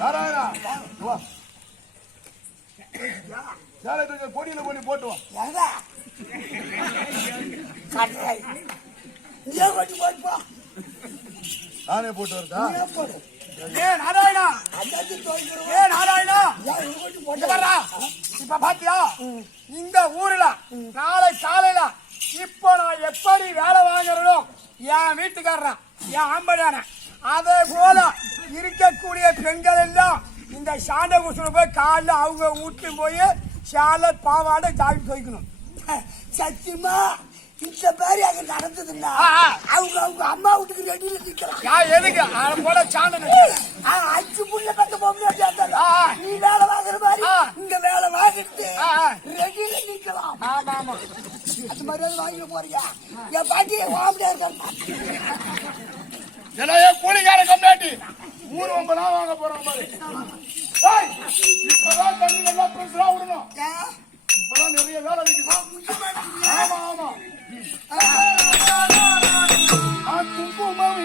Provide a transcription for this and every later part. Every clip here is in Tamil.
நாராயணா வா கொண்டு போட்டு போட்டு நானே போட்டு வரதா ஏ நாராயணா ஏ நாராயணா இப்ப பாத்தியா இந்த ஊர்ல நாளை காலையில இப்போ நான் எப்படி வேலை வாங்குறதோ என் வீட்டுக்காரன் என் ஆம்படியான அதே போல இருக்கக்கூடிய பெண்கள் எல்லாம் இந்த சாண்ட குசுல போய் காலைல அவங்க வீட்டுல போய் சாலை பாவாடை ஜாக்கி துவைக்கணும். சத்தியமா? இந்த மாதிரி அங்க நடந்ததுன்னா. அவங்க அவங்க அம்மா வீட்டுக்கு ரெடியில நிக்கலாம் எதுக்கு? அதை போல சாண்டு அஞ்சு புள்ள பத்த பொம்பளை. நீ வேலை வாங்குற மாதிரி. இங்க வேலை வாங்கிட்டு. ரெடியில நிக்கலாம் அந்த மாதிரி வாங்கிக்க போறீங்க என் பாட்டி வாமிட்டா இருக்காங்க. எல்லாம் ஏன் கூலிக்கார கம்னாட்டி ஊர் ஒன்பதா வாங்க போறோம் பாரு. இப்பதான் தண்ணி நல்லா பிரச்சனை விடணும்? இப்பதான் நிறைய வேலை இருக்குது ஆமா ஆமா. ஆ, குங்குமம்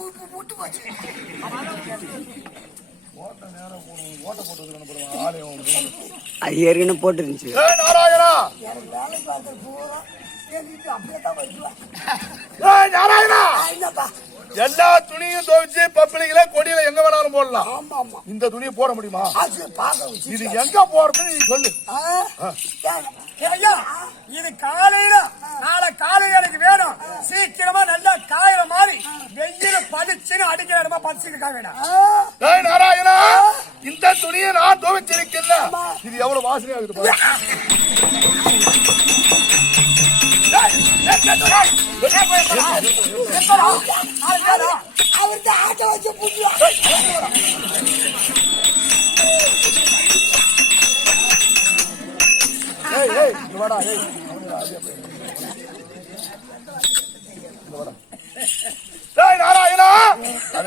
உப்பு போச்சு போட்டு வந்துடணும் ஆலயம் அது ஏற்கனவே போட்டுருந்துச்சு ஏ நாராயணா! நாராயணா எல்லா துணியும் துவைச்சு பப்பிளிகள கொடியில எங்க வேணாலும் போடலாம். ஆமா ஆமா இந்த துணியை போட முடியுமா? அது பார்க்க வச்சு இது எங்க போறதுன்னு நீ சொல்லு. ஆ? ஏன்? ஐயா! இது காலையில நாளை காலையில எனக்கு வேணும். நாராயணா இந்த துணியை நான் துவைச்சிருக்கேன் இது எவ்வளவு வாசனையா இருக்குது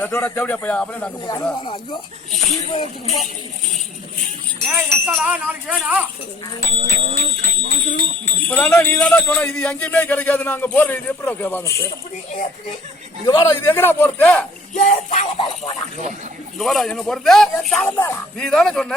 அதோட தேவடியா பையா அப்படியே நாங்க போறோம் ஐயோ நீ போய் எடுத்துக்கு போ. ஏய் எத்தடா நாளைக்கு வேணும் இப்பதான்டா நீ தானா சொன்ன இது எங்கேயுமே கிடைக்காது. நாங்க போறது இது எப்படி எப்படி இங்க வாடா இது எங்கடா போறது? இங்க வாடா எங்க போறது? நீ தானே சொன்ன?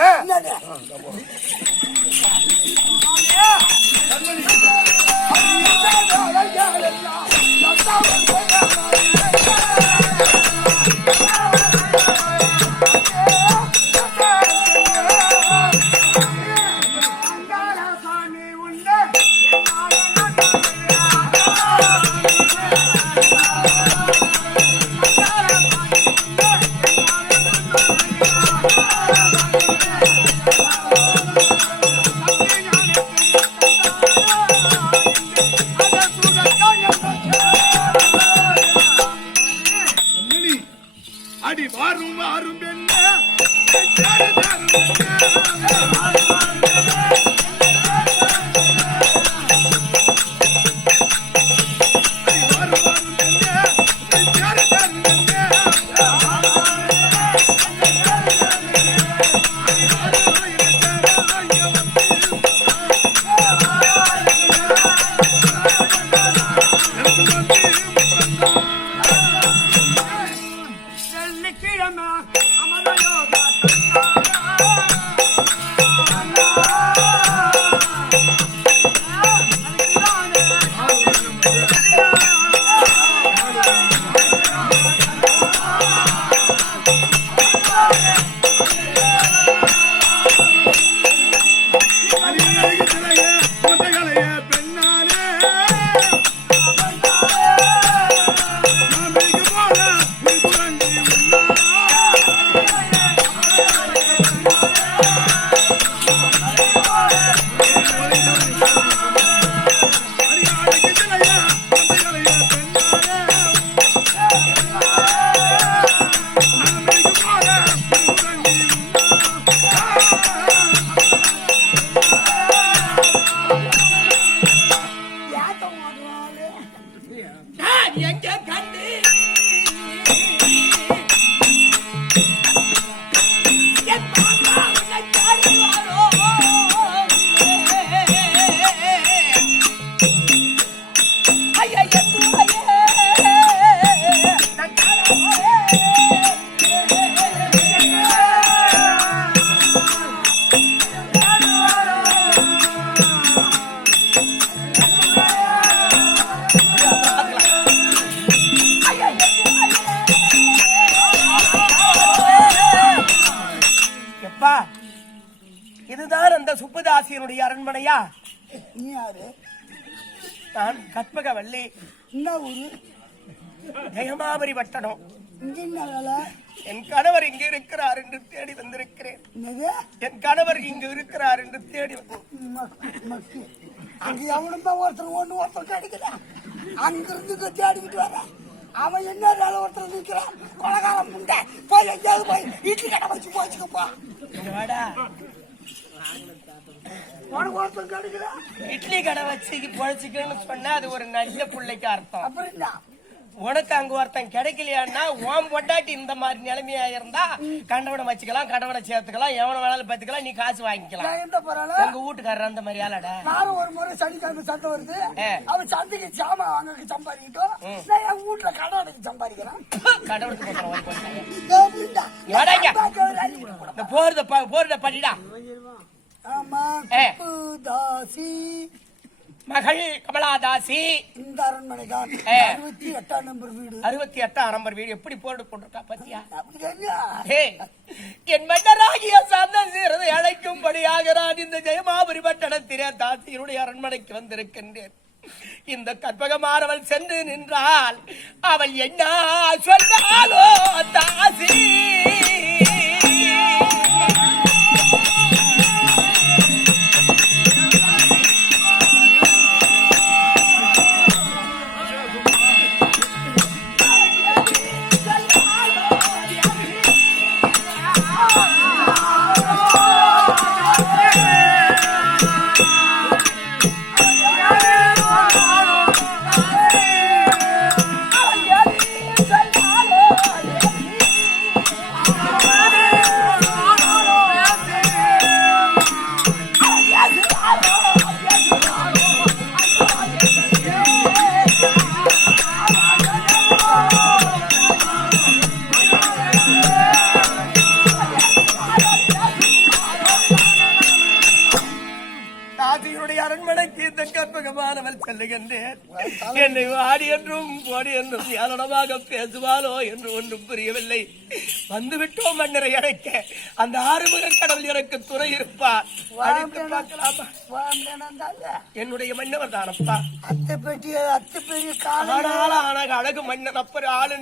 கற்பகவல்லி. என்ன ஊரு ஜெயமாபரி பட்டணம். என் கணவர் இங்கு இருக்கிறார் என்று தேடி வந்திருக்கிறேன். என் கணவர் இங்கு இருக்கிறார் என்று தேடி. அங்க எவனுமே ஒருத்தர் ஒண்ணு ஒருத்தர் கிடைக்கல அங்க இருந்து தேடிக்கிட்டு வர அவன் என்ன வேலை ஒருத்தர் நிக்கிறான்? கொலகாரம் முண்டை. போய் எங்கேயாவது போய் இட்லி கடை வச்சு போச்சுக்கப்பா இங்க வாடா உனக்கு ஒருத்தர் கிடைக்கல இட்லி கடை வச்சு பொழைச்சிக்கன்னு சொன்னா அது ஒரு நல்ல பிள்ளைக்கு அர்த்தம். உனக்கு அங்க ஒருத்தன் கிடைக்கலையான்னா உன் பொண்டாட்டி இந்த மாதிரி நிலைமையா இருந்தா கண்டவனை வச்சுக்கலாம் கண்டவனை சேர்த்துக்கலாம் எவனை வேணாலும் பத்துக்கலாம் நீ காசு வாங்கிக்கலாம். எங்க வீட்டுக்காரர் அந்த மாதிரி ஆளாடா? நானும் ஒரு முறை சனிக்கிழமை சண்டை வருது. அவன் சந்தைக்கு சாமான் வாங்க சம்பாதிக்கட்டும். நான் என் வீட்டுல கடை அடைக்கு சம்பாதிக்கிறேன். கடவுளுக்கு. இந்த போறத போறத ஆ. தாசி மகள் கமலாதாசி. இந்த அரண்மனை தான். அறுபத்தி எட்டாம் நம்பர் வீடு. அறுபத்தி எட்டாம் நம்பர் வீடு. எப்படி போர்டு போட்டிருக்கா பாத்தியா? என் மன்னராகிய சந்தசிரதை அழைக்கும்படியாக நான் இந்த ஜெயமாபுரி பட்டணத்திலே தாசியருடைய அரண்மனைக்கு வந்திருக்கின்றேன். இந்த கற்பகமானவள் சென்று நின்றால் அவள் என்ன சொல்வாளோ தாசி? என்று ஒன்றும் புரியவில்லை. வந்துவிட்டோம் மன்னரை அழைக்க. அந்த ஆறுமுகன் கடவுள் எனக்கு துணை இருப்பார். அழைத்து பார்க்கலாமா? வாங்கினாந்தாங்க. என்னுடைய மன்னவர் தானப்பா. அத்தை பெட்டி அத்தை பெரிய காலம் ஆனால ஆனாக அழகு மன்னன் அப்பர் ஆளு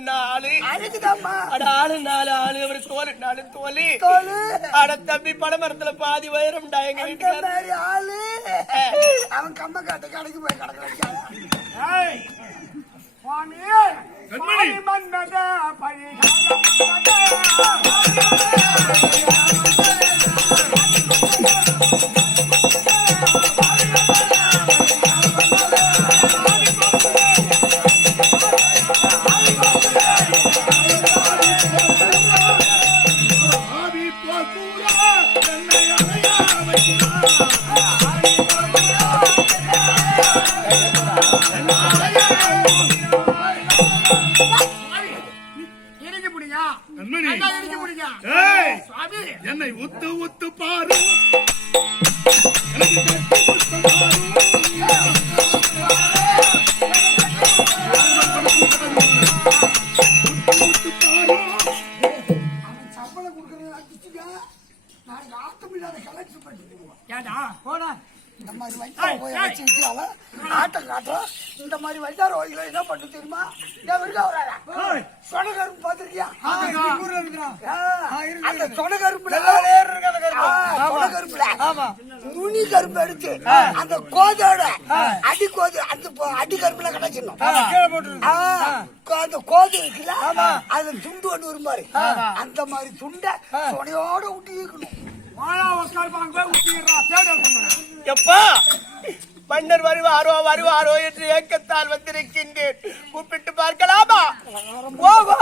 அழுகுதாம்மா. அட ஆளு நாலு ஆளு அவர் தோலு நாலு தோலி அட தம்பி படமரத்துல பாதி வைரம்டா எங்க வீட்டுக்காரர்? ஆளு. அவன் கம்ம காட்டு கடைக்கு போய் கிடக்குறான். ஏய், சுவாமி கண்மணி. சுவாமி மன்மத ஆட்டம் இல்லாத கலெக்ஷன் பண்ணிட்டு ஏண்டா போடா. இந்த மாதிரி ஆட்டம் காட்டுறான். இந்த மாதிரி வைத்தார ஓய்களை என்ன பண்ணு தெரியுமா? என் இருக்கா வராடா சொனகரும்பு பார்த்திருக்கியா? அந்த சொனகரும்புல சொனகரும்புல நுனி கரும்பு எடுத்து அந்த கோதோட அடி கோது அந்த அடி கரும்புல கிடைச்சிடணும். அந்த கோது இருக்குல்ல அதுல துண்டு ஒண்ணு வரும் பாரு. அந்த மாதிரி துண்டை சொனையோட விட்டு இருக்கணும் எப்பா? மன்னர் வருவாரோ வருவாரோ என்று ஏக்கத்தால் வந்திருக்கின்றேன். கூப்பிட்டு பார்க்கலாமா? ஓஹோ!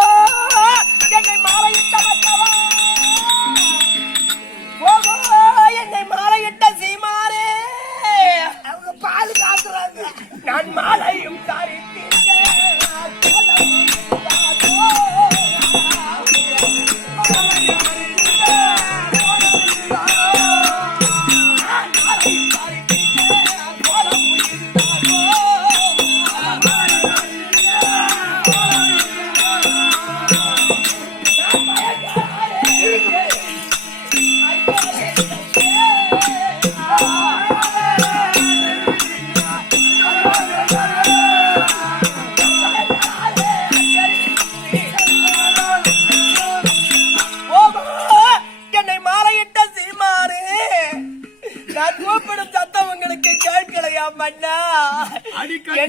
கூப்பிடும் சத்தம் உங்களுக்கு கேட்கலையா மன்னா? அடிக்கடி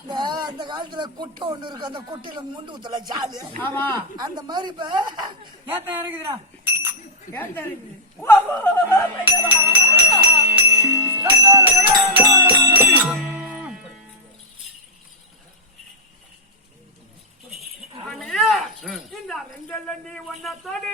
இந்த அந்த காலத்துல குட்டை ஒண்ணு இருக்கு. அந்த குட்டையில முண்டு ஊத்தல சாலு அந்த மாதிரி இப்ப இறங்குதுடா. இறங்குது இந்த ரெண்டல்ல நீ ஒன்ன தொடு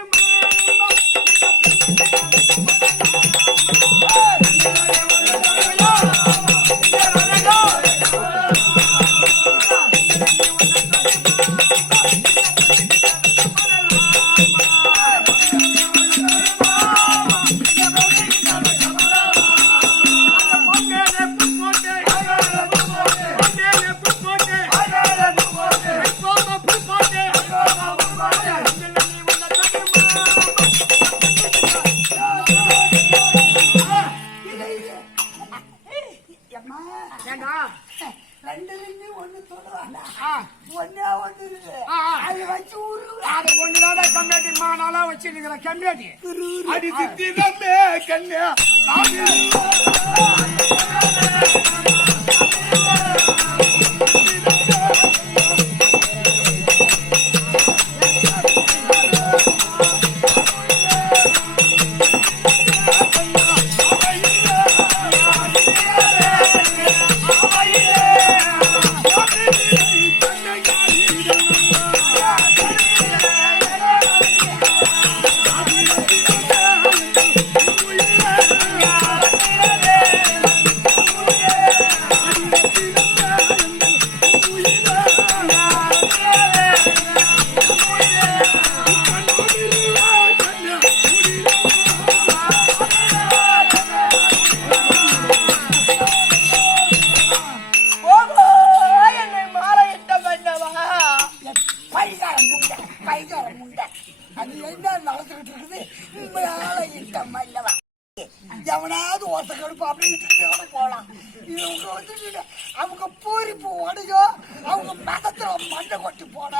எவனாவது ஒத்த கடுப்பு அப்படின்னு போலாம். இவங்க வந்துட்டு அவங்க பூரிப்பு உடையோ அவங்க மதத்துல மண்டை கொட்டி போன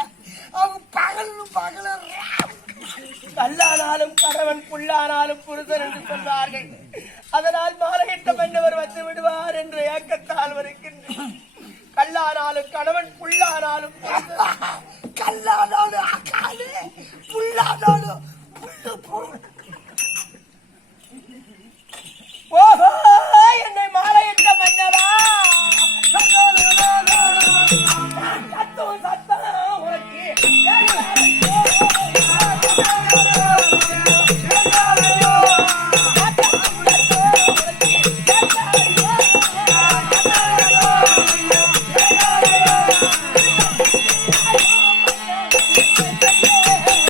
அவங்க பகலும் பகல கல்லானாலும் கணவன் புல்லானாலும் புருஷன் என்று சொல்வார்கள் அதனால் மாலையிட்ட மன்னவர் வந்து விடுவார் என்று ஏக்கத்தால் வருகின்ற கல்லானாலும் கணவன் புல்லானாலும் கல்லானாலும் அக்காலு புல்லானாலும்